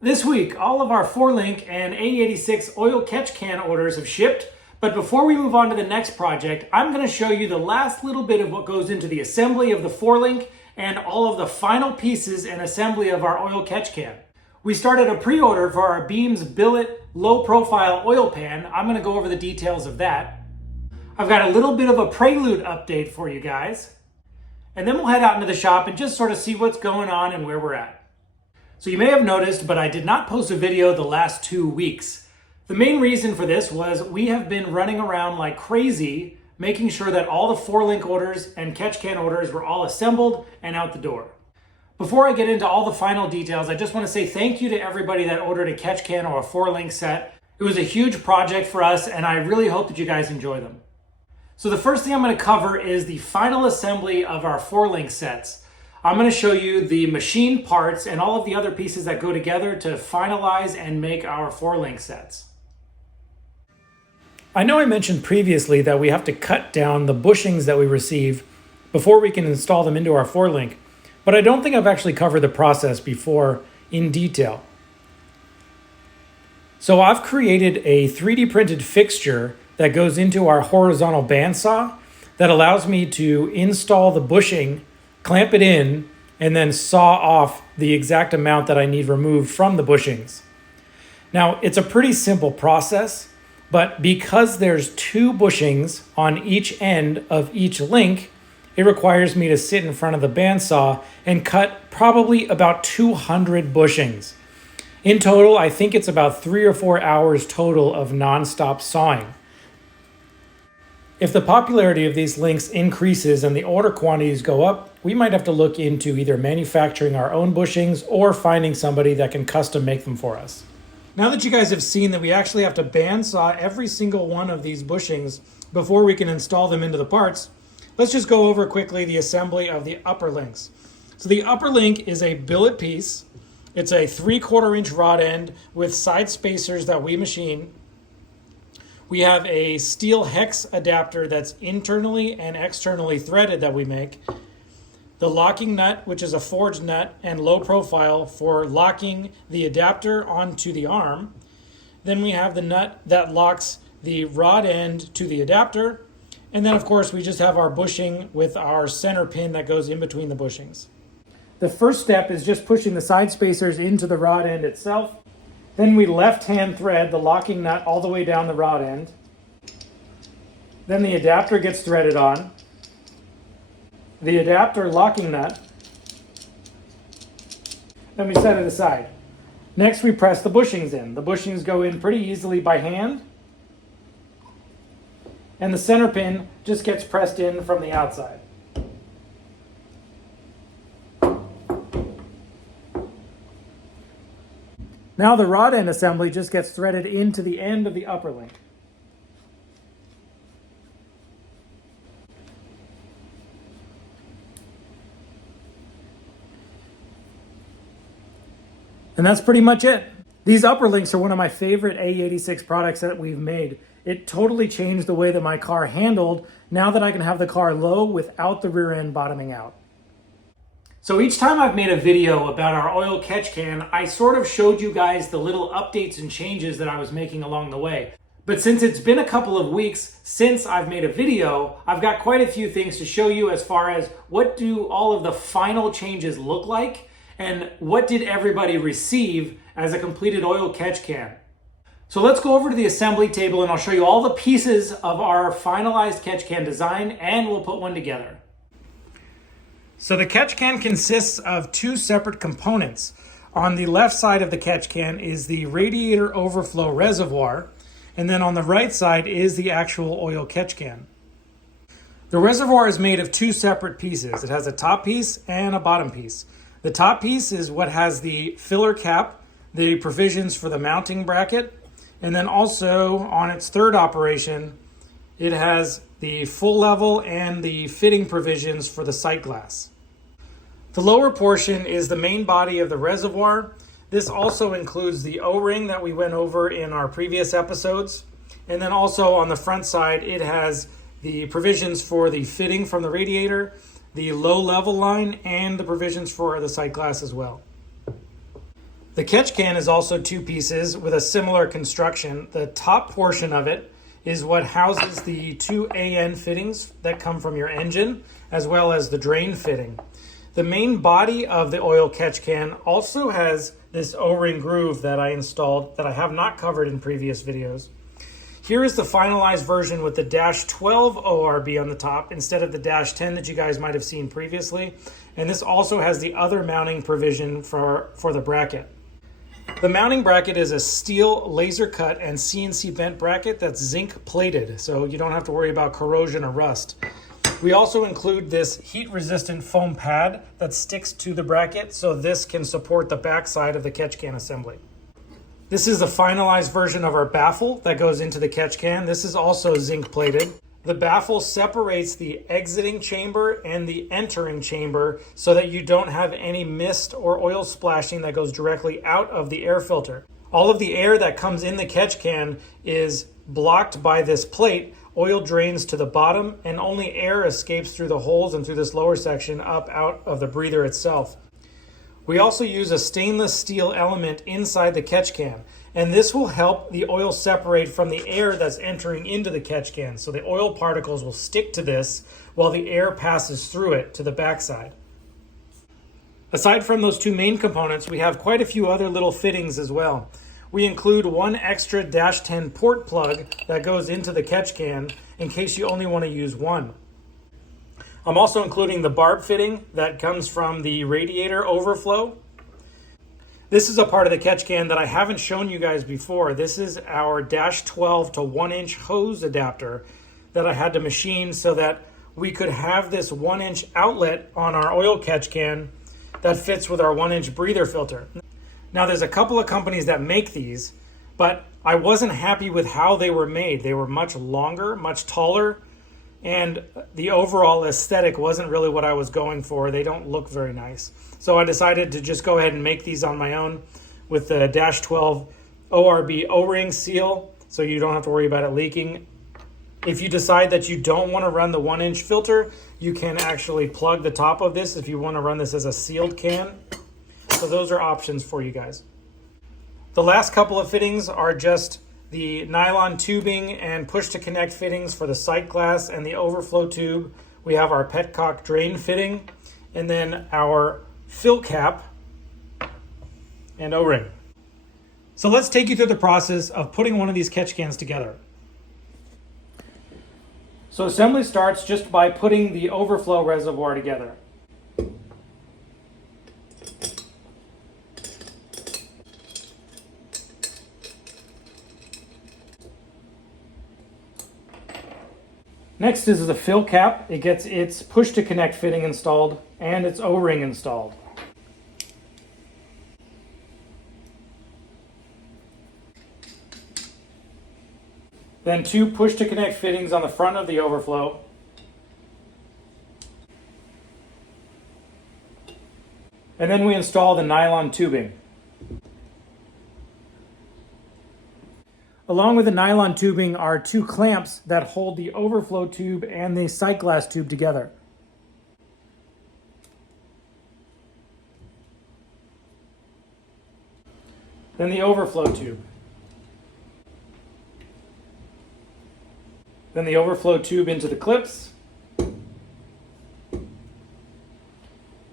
This week, all of our 4-link and A86 oil catch can orders have shipped, but before we move on to the next project, I'm going to show you the last little bit of what goes into the assembly of the 4-link and all of the final pieces and assembly of our oil catch can. We started a pre-order for our Beams Billet low-profile oil pan. I'm going to go over the details of that. I've got a little bit of a Prelude update for you guys. And then we'll head out into the shop and just sort of see what's going on and where we're at. So you may have noticed, but I did not post a video the last 2 weeks. The main reason for this was we have been running around like crazy, making sure that all the 4-link orders and catch can orders were all assembled and out the door. Before I get into all the final details, I just want to say thank you to everybody that ordered a catch can or a 4-link set. It was a huge project for us, and I really hope that you guys enjoy them. So the first thing I'm going to cover is the final assembly of our 4-link sets. I'm going to show you the machine parts and all of the other pieces that go together to finalize and make our 4-link sets. I know I mentioned previously that we have to cut down the bushings that we receive before we can install them into our 4-link, but I don't think I've actually covered the process before in detail. So I've created a 3D printed fixture that goes into our horizontal bandsaw that allows me to install the bushing, clamp it in, and then saw off the exact amount that I need removed from the bushings. Now, it's a pretty simple process, but because there's 2 bushings on each end of each link, it requires me to sit in front of the bandsaw and cut probably about 200 bushings. In total, I think it's about 3 or 4 hours total of non-stop sawing. If the popularity of these links increases and the order quantities go up, we might have to look into either manufacturing our own bushings or finding somebody that can custom make them for us. Now that you guys have seen that we actually have to bandsaw every single one of these bushings before we can install them into the parts, let's just go over quickly the assembly of the upper links. So the upper link is a billet piece. It's a 3/4 inch rod end with side spacers that we machine. We have a steel hex adapter that's internally and externally threaded that we make. The locking nut, which is a forged nut and low profile for locking the adapter onto the arm. Then we have the nut that locks the rod end to the adapter. And then of course we just have our bushing with our center pin that goes in between the bushings. The first step is just pushing the side spacers into the rod end itself. Then we left-hand thread the locking nut all the way down the rod end. Then the adapter gets threaded on. The adapter locking nut. Then we set it aside. Next we press the bushings in. The bushings go in pretty easily by hand. And the center pin just gets pressed in from the outside. Now the rod end assembly just gets threaded into the end of the upper link. And that's pretty much it. These upper links are one of my favorite A86 products that we've made. It totally changed the way that my car handled now that I can have the car low without the rear end bottoming out. So each time I've made a video about our oil catch can, I sort of showed you guys the little updates and changes that I was making along the way. But since it's been a couple of weeks since I've made a video, I've got quite a few things to show you as far as what do all of the final changes look like and what did everybody receive as a completed oil catch can. So let's go over to the assembly table and I'll show you all the pieces of our finalized catch can design and we'll put one together. So the catch can consists of 2 separate components. On the left side of the catch can is the radiator overflow reservoir, and then on the right side is the actual oil catch can. The reservoir is made of 2 separate pieces. It has a top piece and a bottom piece. The top piece is what has the filler cap, the provisions for the mounting bracket, and then also on its third operation, it has the full level and the fitting provisions for the sight glass. The lower portion is the main body of the reservoir. This also includes the O-ring that we went over in our previous episodes. And then also on the front side, it has the provisions for the fitting from the radiator, the low level line, and the provisions for the sight glass as well. The catch can is also two pieces with a similar construction. The top portion of it is what houses the two AN fittings that come from your engine, as well as the drain fitting. The main body of the oil catch can also has this O-ring groove that I installed that I have not covered in previous videos. Here is the finalized version with the -12 ORB on the top instead of the -10 that you guys might have seen previously. And this also has the other mounting provision for the bracket. The mounting bracket is a steel laser cut and CNC bent bracket that's zinc plated, so you don't have to worry about corrosion or rust. We also include this heat resistant foam pad that sticks to the bracket, so this can support the backside of the catch can assembly. This is the finalized version of our baffle that goes into the catch can. This is also zinc plated. The baffle separates the exiting chamber and the entering chamber so that you don't have any mist or oil splashing that goes directly out of the air filter. All of the air that comes in the catch can is blocked by this plate. Oil drains to the bottom and only air escapes through the holes and through this lower section up out of the breather itself. We also use a stainless steel element inside the catch can, and this will help the oil separate from the air that's entering into the catch can. So the oil particles will stick to this while the air passes through it to the backside. Aside from those two main components, we have quite a few other little fittings as well. We include one extra -10 port plug that goes into the catch can in case you only want to use one. I'm also including the barb fitting that comes from the radiator overflow. This is a part of the catch can that I haven't shown you guys before. This is our -12 to 1-inch hose adapter that I had to machine so that we could have this 1-inch outlet on our oil catch can that fits with our 1-inch breather filter. Now there's a couple of companies that make these, but I wasn't happy with how they were made. They were much longer, much taller, and the overall aesthetic wasn't really what I was going for. They don't look very nice. So I decided to just go ahead and make these on my own with the -12 ORB O-ring seal, so you don't have to worry about it leaking. If you decide that you don't want to run the 1-inch filter, you can actually plug the top of this if you want to run this as a sealed can. So those are options for you guys. The last couple of fittings are just the nylon tubing and push to connect fittings for the sight glass and the overflow tube. We have our petcock drain fitting, and then our fill cap and O-ring. So let's take you through the process of putting one of these catch cans together. So assembly starts just by putting the overflow reservoir together. Next is the fill cap. It gets its push to connect fitting installed and its O-ring installed. Then two push to connect fittings on the front of the overflow. And then we install the nylon tubing. Along with the nylon tubing are two clamps that hold the overflow tube and the sight glass tube together. Then the overflow tube. Then the overflow tube into the clips.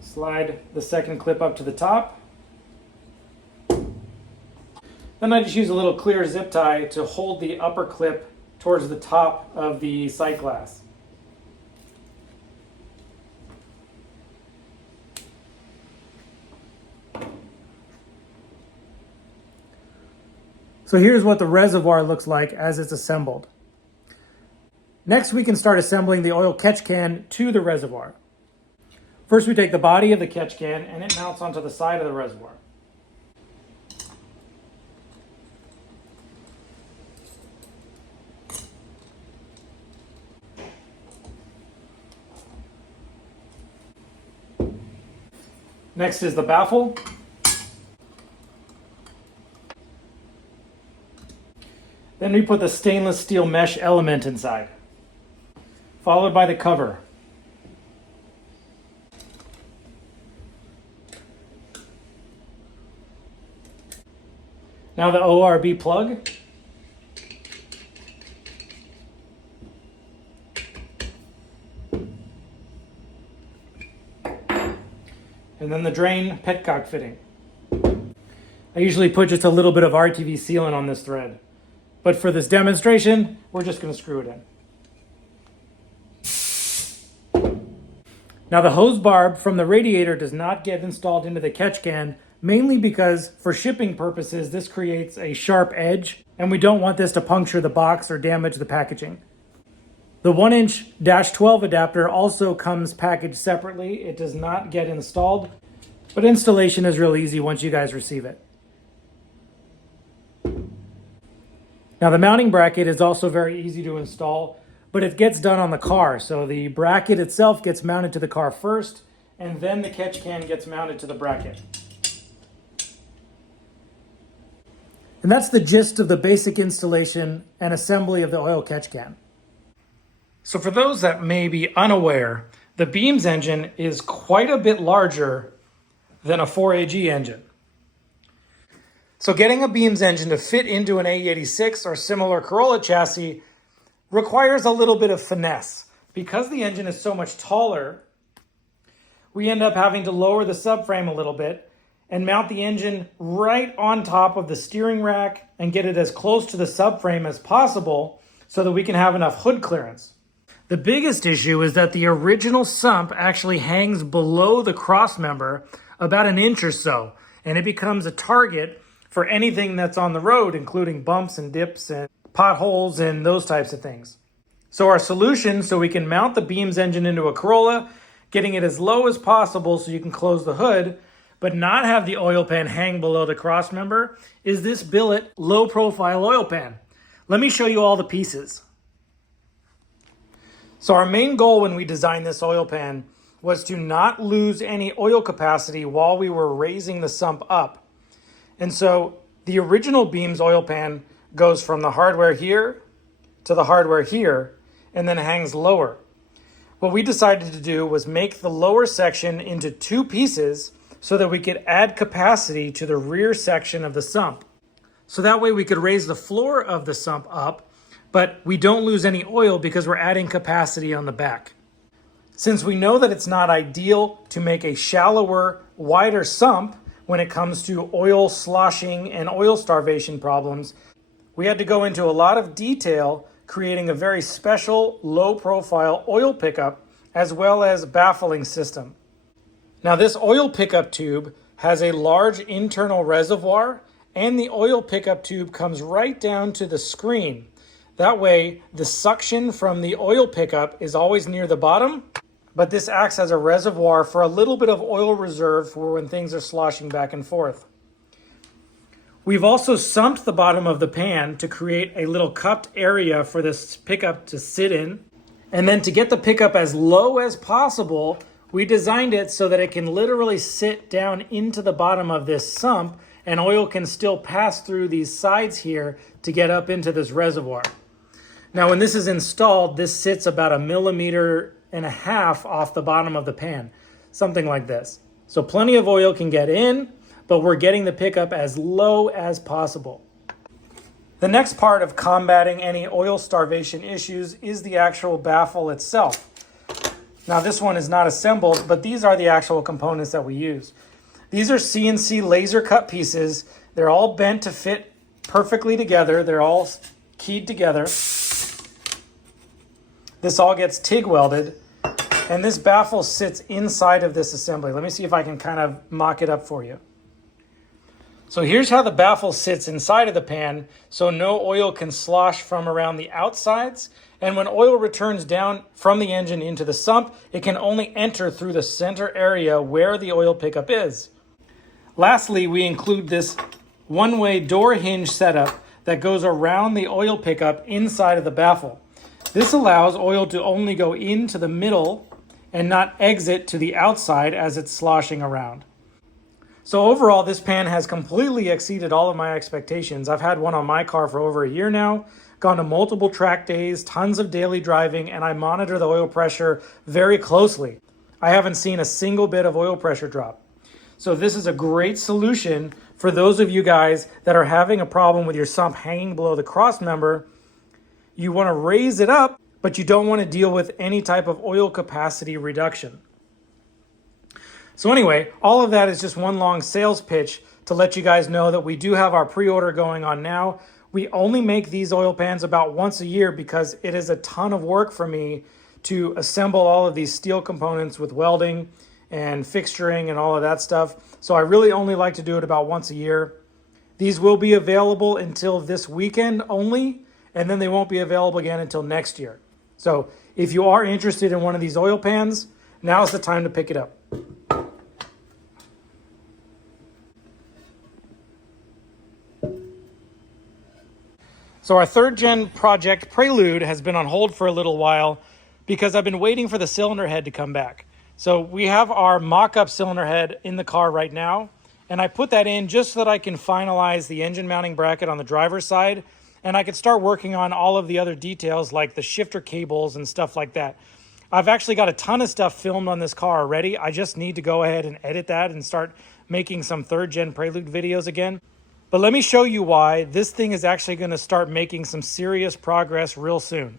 Slide the second clip up to the top. Then I just use a little clear zip tie to hold the upper clip towards the top of the sight glass. So here's what the reservoir looks like as it's assembled. Next, we can start assembling the oil catch can to the reservoir. First, we take the body of the catch can and it mounts onto the side of the reservoir. Next is the baffle. Then we put the stainless steel mesh element inside, followed by the cover. Now the ORB plug. And then the drain petcock fitting. I usually put just a little bit of RTV sealant on this thread. But for this demonstration, we're just going to screw it in. Now the hose barb from the radiator does not get installed into the catch can, mainly because for shipping purposes, this creates a sharp edge, and we don't want this to puncture the box or damage the packaging. The 1-inch -12 adapter also comes packaged separately. It does not get installed, but installation is real easy once you guys receive it. Now the mounting bracket is also very easy to install, but it gets done on the car. So the bracket itself gets mounted to the car first, and then the catch can gets mounted to the bracket. And that's the gist of the basic installation and assembly of the oil catch can. So for those that may be unaware, the Beams engine is quite a bit larger than a 4AG engine. So getting a Beams engine to fit into an A86 or similar Corolla chassis requires a little bit of finesse. Because the engine is so much taller, we end up having to lower the subframe a little bit and mount the engine right on top of the steering rack and get it as close to the subframe as possible so that we can have enough hood clearance. The biggest issue is that the original sump actually hangs below the cross member about an inch or so, and it becomes a target for anything that's on the road, including bumps and dips and potholes and those types of things. So our solution, so we can mount the Beams engine into a Corolla, getting it as low as possible so you can close the hood, but not have the oil pan hang below the cross member, is this Billet low profile oil pan. Let me show you all the pieces. So our main goal when we designed this oil pan was to not lose any oil capacity while we were raising the sump up. And so the original Beams oil pan goes from the hardware here to the hardware here and then hangs lower. What we decided to do was make the lower section into two pieces so that we could add capacity to the rear section of the sump. So that way we could raise the floor of the sump up, but we don't lose any oil because we're adding capacity on the back. Since we know that it's not ideal to make a shallower, wider sump when it comes to oil sloshing and oil starvation problems, we had to go into a lot of detail creating a very special low-profile oil pickup as well as baffling system. Now this oil pickup tube has a large internal reservoir, and the oil pickup tube comes right down to the screen. That way the suction from the oil pickup is always near the bottom, but this acts as a reservoir for a little bit of oil reserve for when things are sloshing back and forth. We've also sumped the bottom of the pan to create a little cupped area for this pickup to sit in. And then to get the pickup as low as possible, we designed it so that it can literally sit down into the bottom of this sump and oil can still pass through these sides here to get up into this reservoir. Now when this is installed, this sits about 1.5 millimeters off the bottom of the pan, something like this. So plenty of oil can get in, but we're getting the pickup as low as possible. The next part of combating any oil starvation issues is the actual baffle itself. Now this one is not assembled, but these are the actual components that we use. These are CNC laser cut pieces. They're all bent to fit perfectly together. They're all keyed together. This all gets TIG welded, and this baffle sits inside of this assembly. Let me see if I can kind of mock it up for you. So here's how the baffle sits inside of the pan, so no oil can slosh from around the outsides. And when oil returns down from the engine into the sump, it can only enter through the center area where the oil pickup is. Lastly, we include this one-way door hinge setup that goes around the oil pickup inside of the baffle. This allows oil to only go into the middle and not exit to the outside as it's sloshing around. So overall, this pan has completely exceeded all of my expectations. I've had one on my car for over a year now, gone to multiple track days, tons of daily driving, and I monitor the oil pressure very closely. I haven't seen a single bit of oil pressure drop. So this is a great solution for those of you guys that are having a problem with your sump hanging below the cross member. You want to raise it up, but you don't want to deal with any type of oil capacity reduction. So anyway, all of that is just one long sales pitch to let you guys know that we do have our pre-order going on now. We only make these oil pans about once a year because it is a ton of work for me to assemble all of these steel components with welding and fixturing and all of that stuff. So I really only like to do it about once a year. These will be available until this weekend only, and then they won't be available again until next year. So if you are interested in one of these oil pans, now's the time to pick it up. So our 3rd gen project, Prelude, has been on hold for a little while because I've been waiting for the cylinder head to come back. So we have our mock-up cylinder head in the car right now, and I put that in just so that I can finalize the engine mounting bracket on the driver's side, and I could start working on all of the other details like the shifter cables and stuff like that. I've actually got a ton of stuff filmed on this car already. I just need to go ahead and edit that and start making some 3rd gen Prelude videos again. But let me show you why this thing is actually going to start making some serious progress real soon.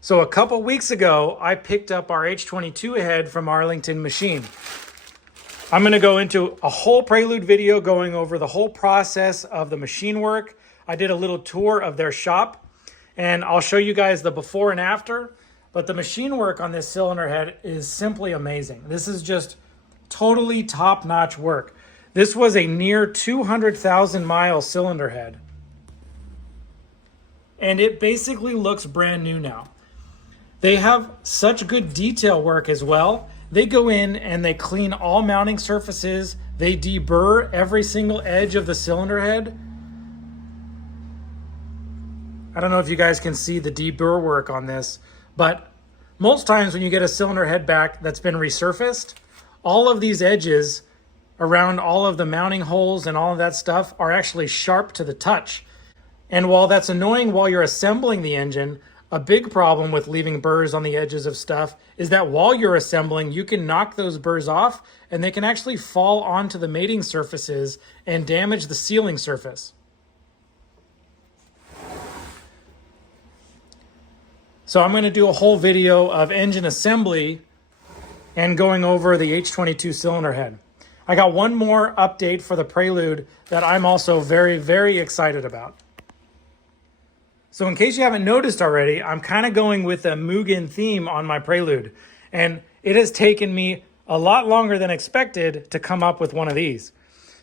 So a couple weeks ago, I picked up our H22 head from Arlington Machine. I'm going to go into a whole Prelude video going over the whole process of the machine work. I did a little tour of their shop, and I'll show you guys the before and after. But the machine work on this cylinder head is simply amazing. This is just totally top-notch work. This was a near 200,000 mile cylinder head. And it basically looks brand new now. They have such good detail work as well. They go in and they clean all mounting surfaces. They deburr every single edge of the cylinder head. I don't know if you guys can see the deburr work on this, but most times when you get a cylinder head back that's been resurfaced, all of these edges around all of the mounting holes and all of that stuff are actually sharp to the touch. And while that's annoying while you're assembling the engine, a big problem with leaving burrs on the edges of stuff is that while you're assembling, you can knock those burrs off and they can actually fall onto the mating surfaces and damage the sealing surface. So I'm going to do a whole video of engine assembly and going over the H22 cylinder head. I got one more update for the Prelude that I'm also very, very excited about. So in case you haven't noticed already, I'm kind of going with a Mugen theme on my Prelude. And it has taken me a lot longer than expected to come up with one of these.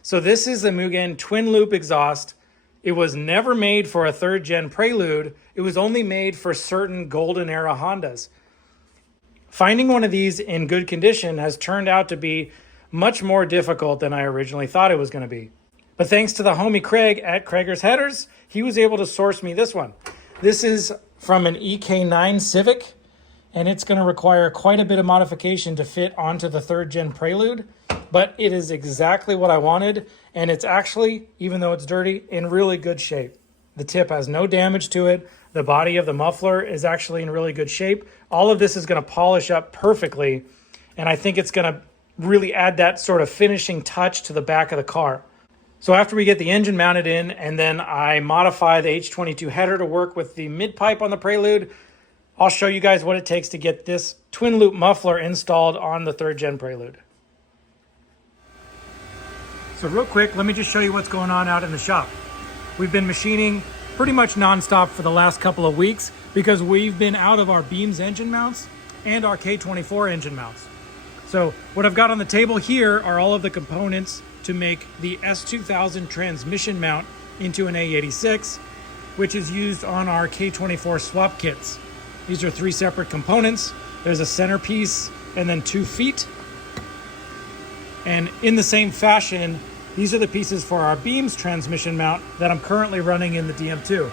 So this is the Mugen twin loop exhaust. It was never made for a 3rd gen Prelude. It was only made for certain golden era Hondas. Finding one of these in good condition has turned out to be much more difficult than I originally thought it was going to be. But thanks to the homie Craig at Krager's Headers, he was able to source me this one. This is from an EK9 Civic, and it's going to require quite a bit of modification to fit onto the 3rd gen Prelude, but it is exactly what I wanted, and it's actually, even though it's dirty, in really good shape. The tip has no damage to it. The body of the muffler is actually in really good shape. All of this is going to polish up perfectly, and I think it's going to really add that sort of finishing touch to the back of the car. So after we get the engine mounted in and then I modify the H22 header to work with the mid pipe on the Prelude, I'll show you guys what it takes to get this twin loop muffler installed on the 3rd gen Prelude. So real quick, let me just show you what's going on out in the shop. We've been machining pretty much nonstop for the last couple of weeks because we've been out of our Beams engine mounts and our K24 engine mounts. So what I've got on the table here are all of the components to make the S2000 transmission mount into an A86, which is used on our K24 swap kits. These are 3 separate components. There's a centerpiece and then 2 feet. And in the same fashion, these are the pieces for our Beams transmission mount that I'm currently running in the DM2.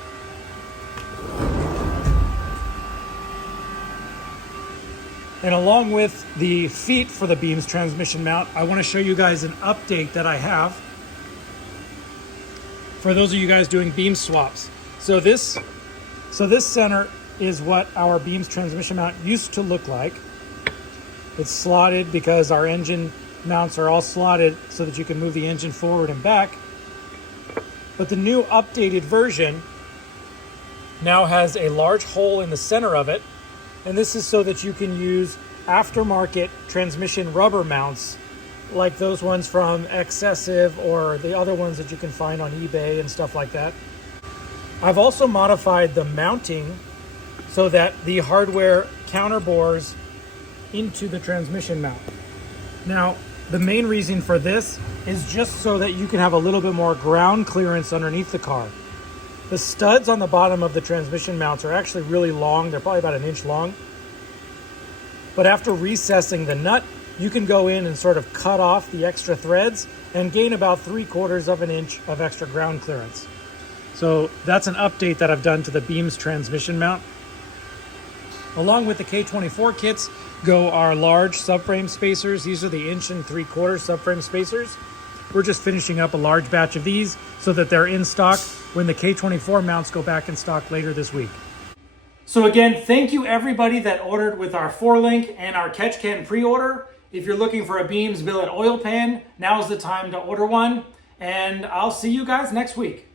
And along with the feet for the Beams transmission mount, I want to show you guys an update that I have for those of you guys doing beam swaps. So this center is what our Beams transmission mount used to look like. It's slotted because our engine mounts are all slotted so that you can move the engine forward and back. But the new updated version now has a large hole in the center of it, and this is so that you can use aftermarket transmission rubber mounts like those ones from Excessive or the other ones that you can find on eBay and stuff like that. I've also modified the mounting so that the hardware counterbores into the transmission mount. Now, the main reason for this is just so that you can have a little bit more ground clearance underneath the car. The studs on the bottom of the transmission mounts are actually really long. They're probably about 1 inch long. But after recessing the nut, you can go in and sort of cut off the extra threads and gain about 3/4 of an inch of extra ground clearance. So that's an update that I've done to the Beams transmission mount. Along with the K24 kits go our large subframe spacers. These are the 1 3/4 subframe spacers. We're just finishing up a large batch of these so that they're in stock when the K24 mounts go back in stock later this week. So again, thank you everybody that ordered with our 4-link and our catchcan pre-order. If you're looking for a Beams billet oil pan, now's the time to order one. And I'll see you guys next week.